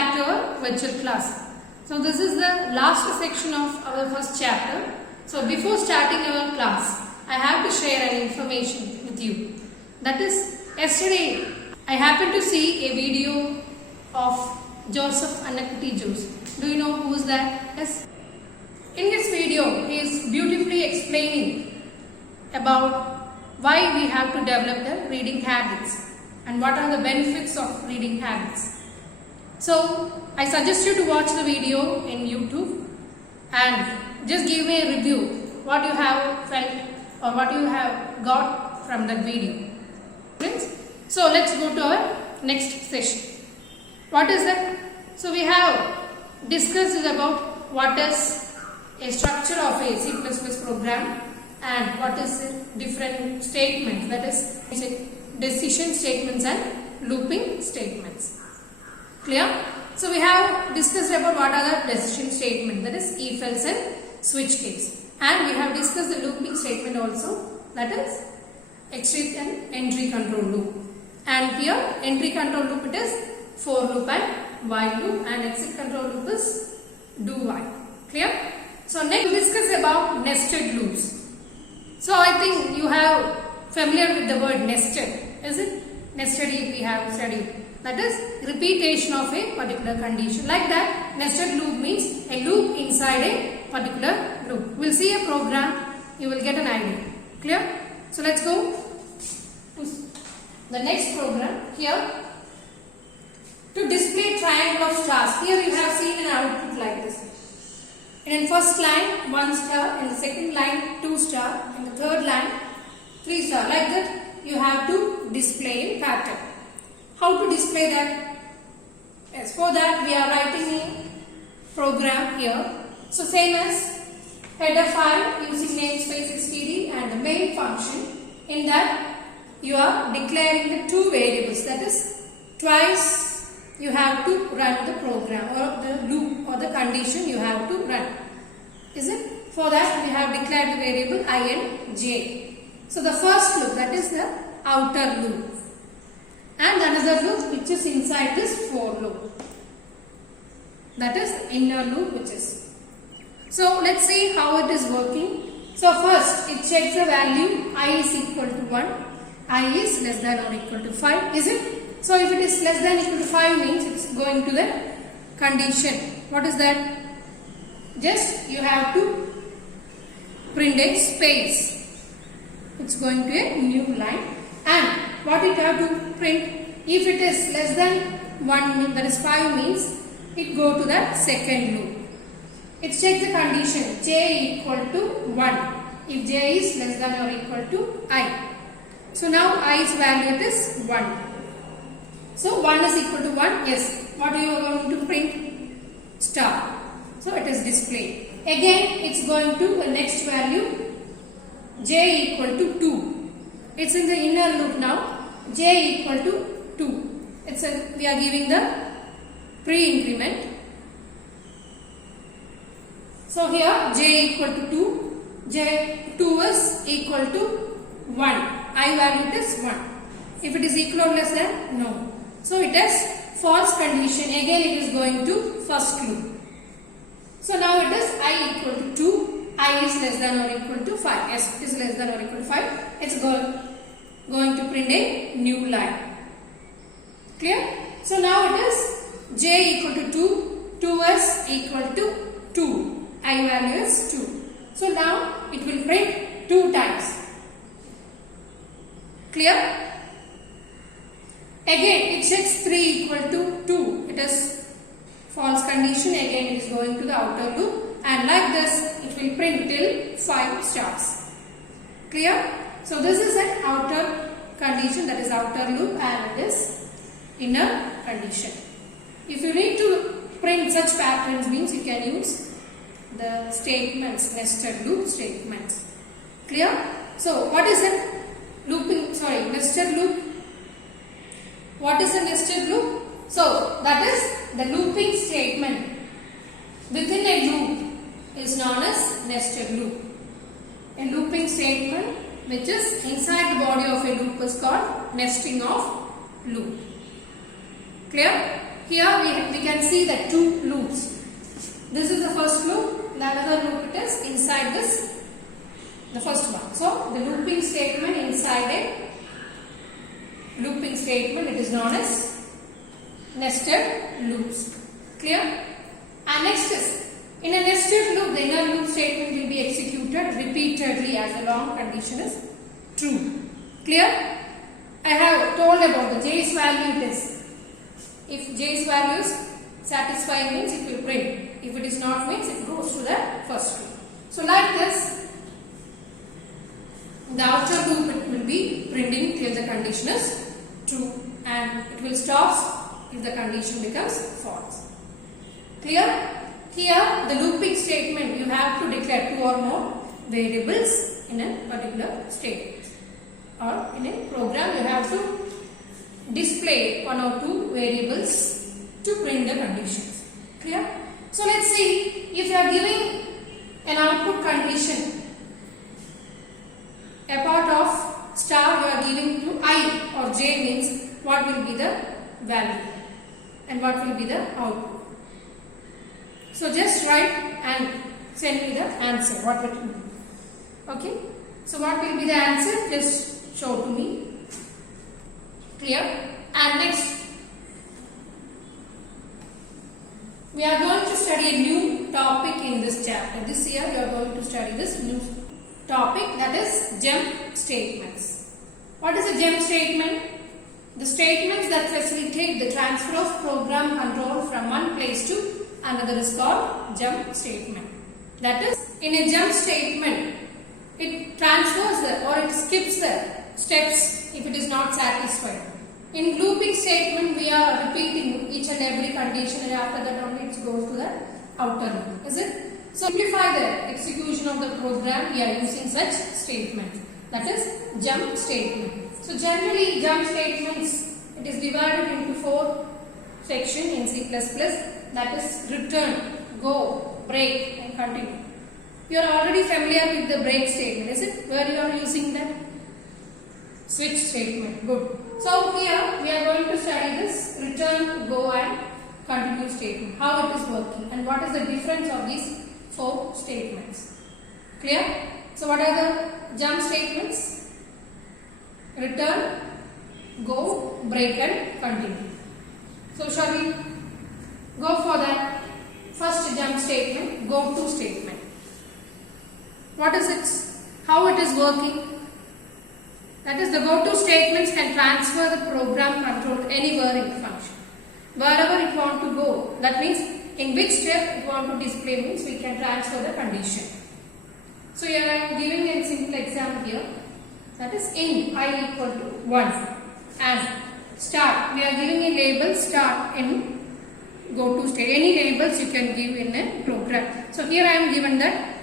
back to our virtual class. So this is the last section of our first chapter. So before starting our class, I have to share an information with you. That is, yesterday I happened to see a video of Joseph Annakutti Joseph. Do you know who is that? Yes. In his video, he is beautifully explaining about why we have to develop the reading habits and what are the benefits of reading habits. So I suggest you to watch the video in YouTube and just give me a review what you have felt or what you have got from that video. Friends, so let's go to our next session. What is that? So we have discussed about what is a structure of a C++ program and what is different statements, that is decision statements and looping statements. Clear? So we have discussed about what are the decision statements, that is if else and switch case, and we have discussed the looping statement also, that is exit and entry control loop, and here entry control loop it is for loop and while loop, and exit control loop is do while. Clear? So next we discuss about nested loops. So I think you have familiar with the word nested, is it? Nested if we have studied. That is repetition of a particular condition. Like that, nested loop means a loop inside a particular loop. We'll see a program, you will get an idea. Clear? So let's go to the next program. Here, to display triangle of stars. Here you have seen an output like this. In first line, 1 star. In the second line, 2 star. In the third line, 3 star. Like that, you have to display a pattern. How to display that? Yes, for that we are writing a program here. So same as header file using namespace std and the main function. In that you are declaring the two variables. That is twice you have to run the program or the loop or the condition you have to run. Is it? For that we have declared the variable I and j. So the first loop, that is the outer loop, and another loop which is inside this for loop, that is inner loop which is. So let's see how it is working. So first it checks the value I is equal to 1, I is less than or equal to 5, is it? So if it is less than or equal to 5 means it is going to the condition. What is that? Just you have to print a space. It's going to a new line, and what it have to print, if it is less than 1, that is 5 means it go to that second loop. It checks the condition j equal to 1 if j is less than or equal to I. So now i's value it is 1. So 1 is equal to 1, yes. What you are going to print? Star. So it is displayed. Again it's going to the next value j equal to 2. It's in the inner loop now. J equal to 2. We are giving the pre-increment. So here j equal to 2. J2 is equal to 1. I value is 1. If it is equal or less than, no. So it is false condition. Again it is going to first loop. So now it is I equal to 2. I is less than or equal to 5. Yes, it is less than or equal to 5. It's going to print a new line. Clear? So now it is j equal to 2. 2s equal to 2. I value is 2. So now it will print 2 times. Clear? Again it checks 3 equal to 2. It is false condition. Again it is going to the outer loop. And like this, it will print till 5 stars. Clear? So this is an outer condition, that is outer loop, and it is inner condition. If you need to print such patterns means you can use the statements, nested loop statements. Clear? So what is a nested loop? What is a nested loop? So that is the looping statement within a loop is known as nested loop. A looping statement which is inside the body of a loop is called nesting of loop. Clear? Here we can see that two loops. This is the first loop, the another loop it is inside this, the first one. So the looping statement inside a looping statement, it is known as nested loops. Clear? And next is, in a nested loop, the inner loop statement will be executed repeatedly as the long condition is true. Clear? I have told about the j's value it is. If j's value is satisfying means it will print. If it is not means it goes to the first loop. So like this, the outer loop it will be printing till the condition is true, and it will stop if the condition becomes false. Clear? Here the looping statement, you have to declare two or more variables in a particular statement, or in a program you have to display one or two variables to print the conditions. Clear? So let's see, if you are giving an output condition, a part of star you are giving to I or j means what will be the value and what will be the output. So just write and send me the answer, what it will be. Okay? So what will be the answer? Just show to me. Clear? And next, we are going to study a new topic in this chapter. This year we are going to study this new topic, that is jump statements. What is a jump statement? The statements that facilitate the transfer of program control from one place to another is called jump statement. That is, in a jump statement, it transfers the or it skips the steps if it is not satisfied. In looping statement, we are repeating each and every condition, and after that only it goes to the outer loop. Is it? So simplify the execution of the program, we are using such statements. That is jump statement. So generally jump statements, it is divided into 4 sections in C++. That is return, go, break and continue. You are already familiar with the break statement, is it? Where you are using that? Switch statement. Good. So here we are going to study this return, go and continue statement. How it is working and what is the difference of these 4 statements. Clear? So what are the jump statements? Return, go, break and continue. So shall we go for that first jump statement, go to statement. What is it? How it is working? That is, the go to statements can transfer the program control anywhere in the function. Wherever it want to go, that means in which step it want to display means we can transfer the condition. So here I am giving a simple example here. That is in I equal to 1 and start. We are giving a label start in go to state. Any labels you can give in a program. So here I am given that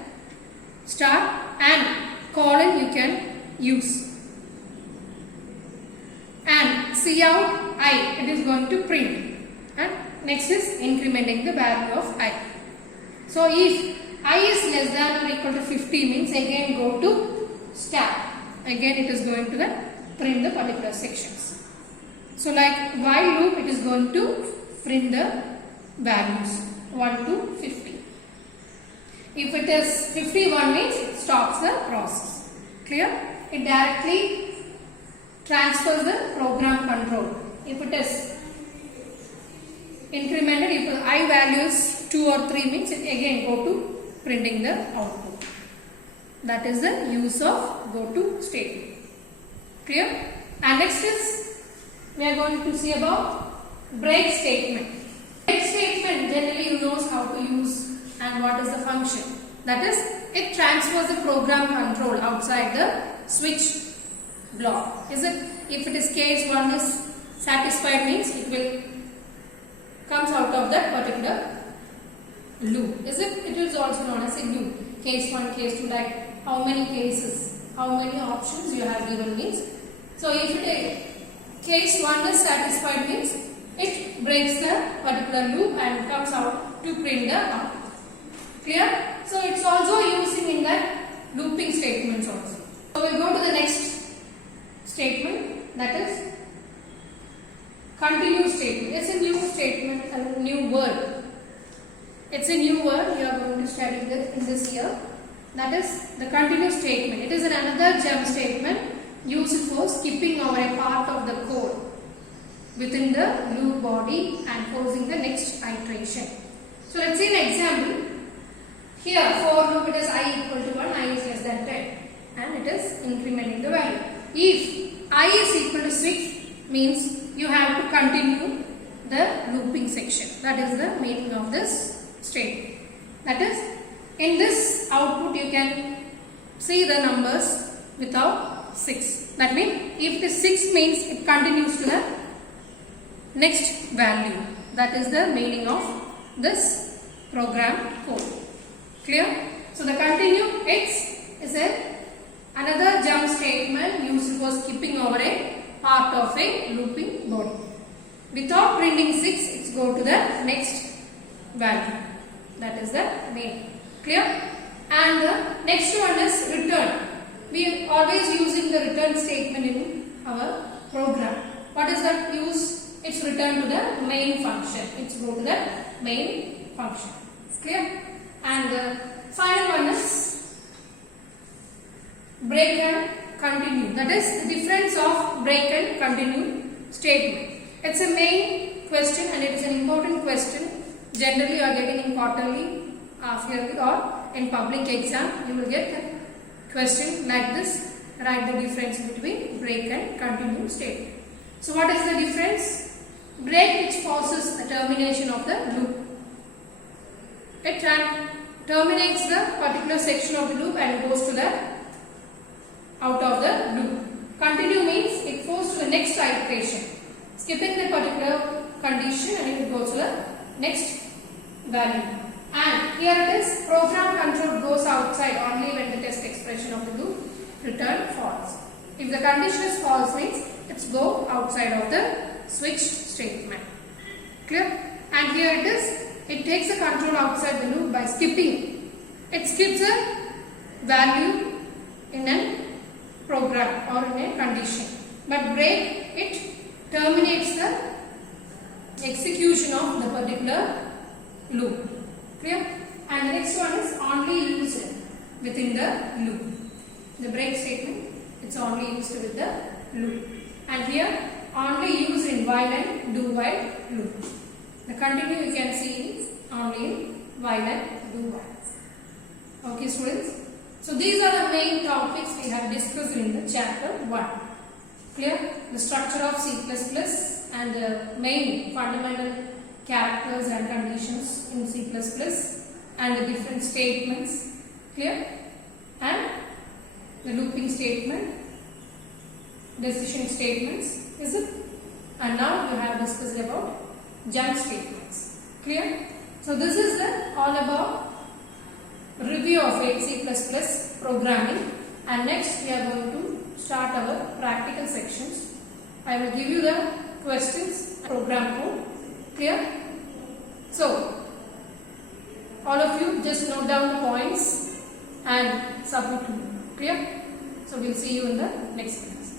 start and colon you can use. And cout I, it is going to print. And next is incrementing the value of I. So if I is less than or equal to 50 means again go to start. Again it is going to the print the particular sections. So like while loop, it is going to print the values 1 to 50. If it is 51 means it stops the process. Clear? It directly transfers the program control. If it is incremented, if I value is 2 or 3 means it again go to printing the output. That is the use of go to statement. Clear? And next is we are going to see about break statement. Break statement generally you knows how to use and what is the function. That is, it transfers the program control outside the switch block. Is it? If it is case 1 is satisfied means it will comes out of that particular loop. Is it? It is also known as a loop. Case 1, case 2, like how many cases, how many options you have given means. So if it is case 1 is satisfied means it breaks the particular loop and comes out to print the output. Clear? So it's also using in that looping statements also. So we'll go to the next statement, that is continue statement. It's a new statement, a new word. It's a new word you are going to study in this year. That is the continuous statement. It is another gem statement used for skipping over a part of the code within the loop body and forcing the next iteration. So let's see an example. Here for loop it is I equal to 1, I is less than 10 and it is incrementing the value. If I is equal to 6 means you have to continue the looping section. That is the meaning of this statement. That is, in this output you can see the numbers without 6. That means if it is 6 means it continues to the next value. That is the meaning of this program code. Clear? So the continue X is another jump statement used for skipping over a part of a looping body. Without printing 6, it's go to the next value. That is the meaning. Clear? And the next one is return. We are always using the return statement in our program. What is that use? It's return to the main function. It's go to the main function. Clear? And the final one is break and continue. That is the difference of break and continue statement. It's a main question and it is an important question. Generally you are getting in quarterly, half-yearly or in public exam. You will get a question like this. Write the difference between break and continue statement. So what is the difference? Break which causes the termination of the loop. It terminates the particular section of the loop and goes to the out of the loop. Continue means it goes to the next iteration, skipping the particular condition and it goes to the next value. And here it is, program control goes outside only when the test expression of the loop return false. If the condition is false means it's go outside of the switched statement. Clear? And here it is, it takes the control outside the loop by skipping. It skips a value in a program or in a condition. But break, it terminates the execution of the particular loop. Clear? And the next one is only used within the loop. The break statement, it's only used with the loop. And here only used in while and do while loop. The continue you can see is only in while and do while. Okay students. So these are the main topics we have discussed in the chapter 1. Clear? The structure of C++ and the main fundamental characters and conditions in C++ and the different statements. Clear? And the looping statement, decision statements. Is it? And now we have discussed about jump statements. Clear? So this is all about review of C++ programming, and next we are going to start our practical sections. I will give you the questions, program code. Clear? So all of you just note down the points and submit to me. Clear? So we'll see you in the next class.